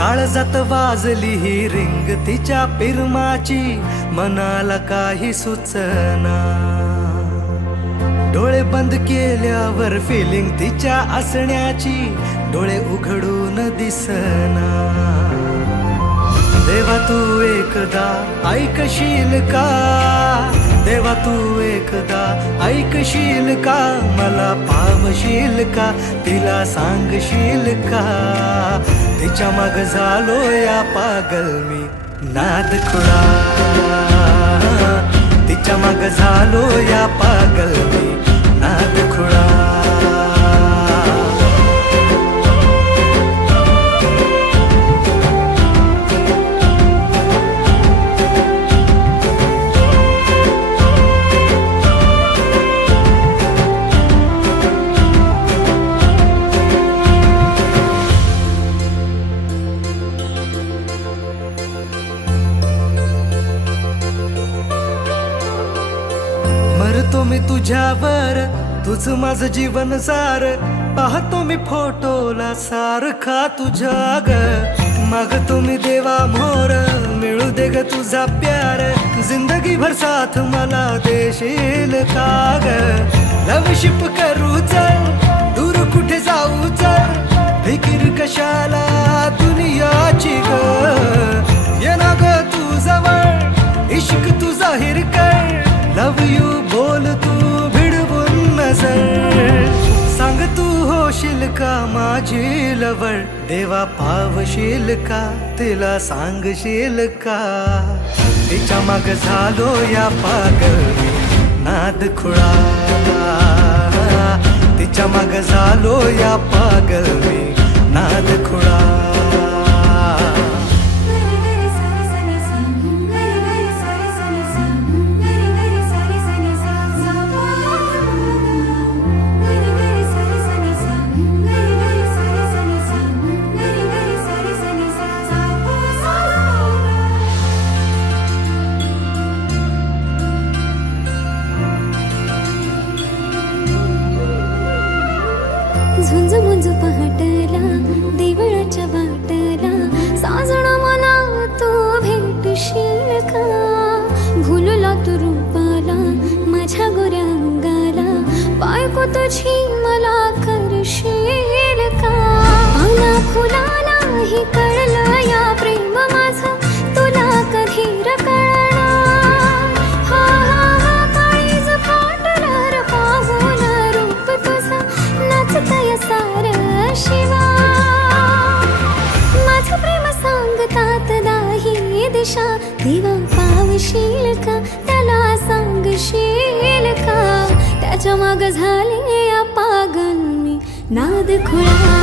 काळजात वाजली ही रिंग तिच्या पिरमाची, मनाला काही सुचना. डोळे बंद केल्यावर फिलिंग तिच्या असण्याची, डोळे उघडून दिसना. देवा तू एकदा ऐकशील का, देवा तू एकदा ऐकशील का, मला पावशील का, तिला सांगशील का. तिच्या माग झालो या पागल मी नाद खुळा, तिच्या माग झालो या पागल मी नाद खुळा. मरतो मी तुझ्यावर, तुझ माझं जीवन सार, पाहतो मी फोटोला सारखा तुझ्या ग. मागतो मी देवा मोर, मिळू दे ग तुझा प्यार, जिंदगीभर साथ मला देशील का ग. लवशिप करू चल, दूर कुठे जाऊ चल, फिकीर कशाला दुनियाची ग. ये ना ग तू जवळ, इश्क तू जाहीर कर, लव यू बोल तू भिडवून नजर. सांग तू होशील का माझी लवळ, देवा पावशील का, तिला सांगशील का. तिच्या माग झालो या पागल मी नाद खुळा, तिच्या माग झालो या पागल मी नाद खुळा. झुंज मुंज पहाटला देवळाच्या वाटला, साजणा मला तू भेटशील का. भुलला तू रूपाला माझ्या गोऱ्या अंगाला, बायको तुझी मला करशील का. पाना फुलाला ही कळलं या प्रेम माझं, तुला कधी कळणार. हा हा हा काळीज फाटलं र पाहून रूप तुझं, नाचतय सार शिवा. माझं प्रेम सांगतात दाही दिशा, देवा पावशील का, त्याला सांगशील का. त्याच्या माग झाले पागल मी नाद खुळा.